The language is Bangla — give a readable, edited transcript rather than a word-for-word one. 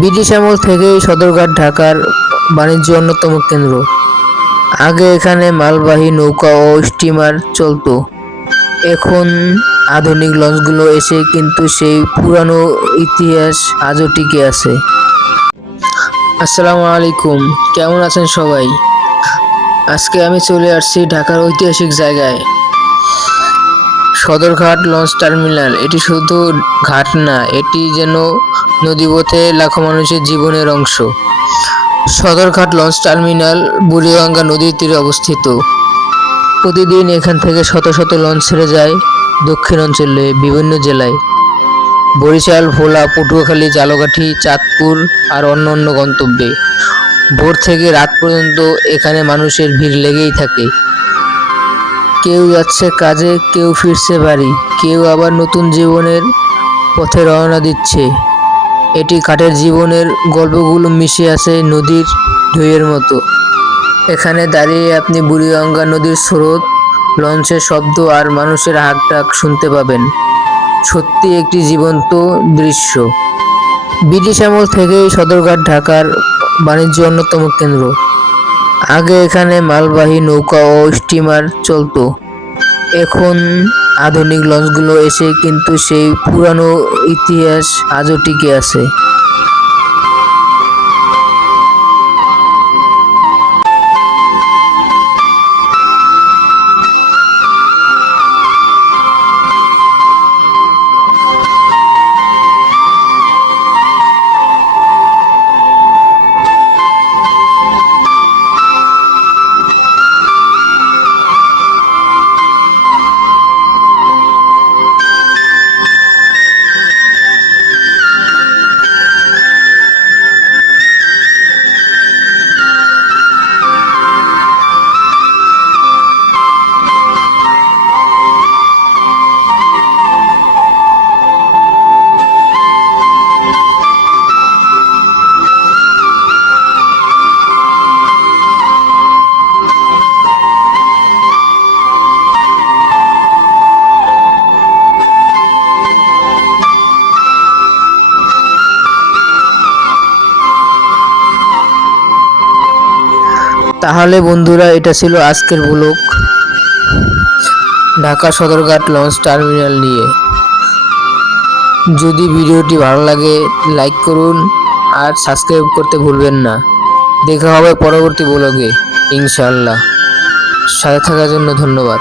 ব্রিটিশ আমল থেকেই সদরঘাট ঢাকার বাণিজ্য অন্যতম কেন্দ্র। আগে এখানে মালবাহী নৌকা ও স্টিমার চলতো। এখন আধুনিক লঞ্চগুলো এসে কিন্তু সেই পুরানো ইতিহাস আজও টিকে আছে। আসসালামু আলাইকুম, কেমন আছেন সবাই? আজকে আমি চলে আসছি ঢাকার ঐতিহাসিক জায়গায়, সদরঘাট লঞ্চ টার্মিনাল। এটি শুধু ঘাট না, এটি যেন নদীপথে লাখো মানুষের জীবনের অংশ। সদরঘাট লঞ্চ টার্মিনাল বুড়িগঙ্গা নদীর তীরে অবস্থিত। প্রতিদিন এখান থেকে শত শত লঞ্চ ছেড়ে যায় দক্ষিণ অঞ্চলে বিভিন্ন জেলায়, বরিশাল, ভোলা, পটুয়াখালী, ঝালকাঠি, চাঁদপুর আর অন্যান্য গন্তব্যে। ভোর থেকে রাত পর্যন্ত এখানে মানুষের ভিড় লেগেই থাকে। কেউ যাচ্ছে কাজে, কেউ ফিরছে বাড়ি, কেউ আবার নতুন জীবনের পথে রওনা দিচ্ছে। এটি ঘাটের জীবনের গল্পগুলো মিশে আছে নদীর ঢেউয়ের মতো। এখানে দাঁড়িয়ে আপনি বুড়িগঙ্গা নদীর স্রোত, লঞ্চের শব্দ আর মানুষের হাঁকডাক শুনতে পাবেন। সত্যি একটি জীবন্ত দৃশ্য। ব্রিটিশ আমল থেকেই সদরঘাট ঢাকার বাণিজ্য অন্যতম কেন্দ্র। আগে এখানে মালবাহী নৌকা ও স্টিমার চলতো। এখন আধুনিক লঞ্চগুলো এসে কিন্তু সেই পুরানো ইতিহাস আজও টিকে আছে। তাহলে বন্ধুরা, এটা ছিল আজকের blog Dhaka Sadarghat launch terminal নিয়ে। যদি ভিডিওটি ভালো লাগে লাইক করুন আর সাবস্ক্রাইব করতে ভুলবেন না। দেখা হবে পরবর্তী ব্লগে ইনশাআল্লাহ। সাথে থাকার জন্য ধন্যবাদ।